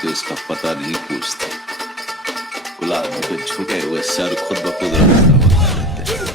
के उसका पता नहीं पूछते, गुलाब पे झुके हुए सर खुद ब खुद रास्ता बता देते हैं।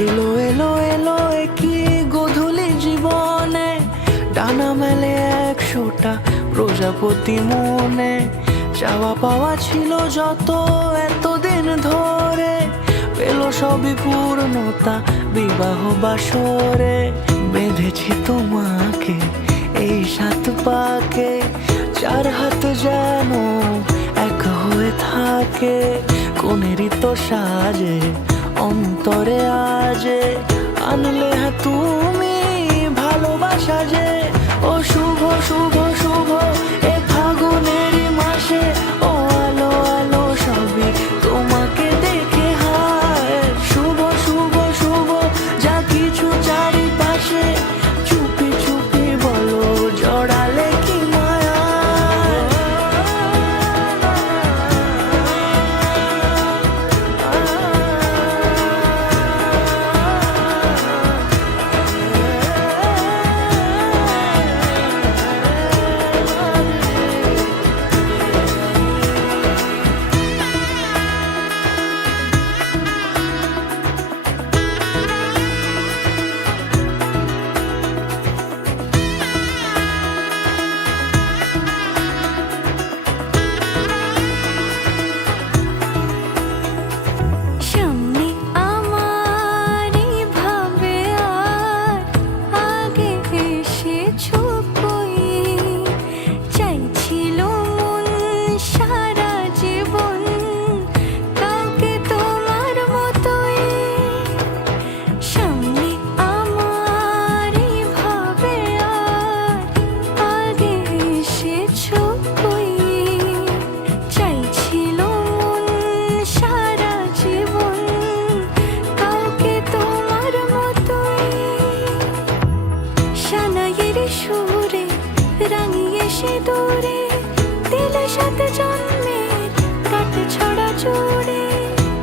এলো এলো এলো কি গোধূলি জীবনে, ডানা মেলে 100টা প্রজাপতি মনে। চাওয়া পাওয়া ছিল যত এতদিন ধরে, পেল সবই পূর্ণতা বিবাহ বাসরে। বেঁধেছি তোমাকে এই 7 পাকে, 4 হাত যেন এক হয়ে থাকে। কোনেরই তো সাজে অন্তরে আজে, আনলে হ্যাঁ তুমি ভালোবাসা যে। ও শুভ শুভ শুভ এ ফাগুনেরই মাসে, ও আলো আলো সবই তোমাকে দেখে হায়। শুভ শুভ শুভ যা কিছু চারিপাশে, চুপি চুপি বলো জড়ালে কি মায়া।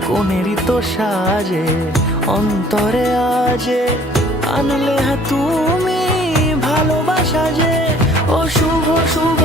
কোনেরই তো সাজে অন্তরে আজে, আনলে হ্যাঁ তুমি ভালোবাসা যে। ও শুভ শুভ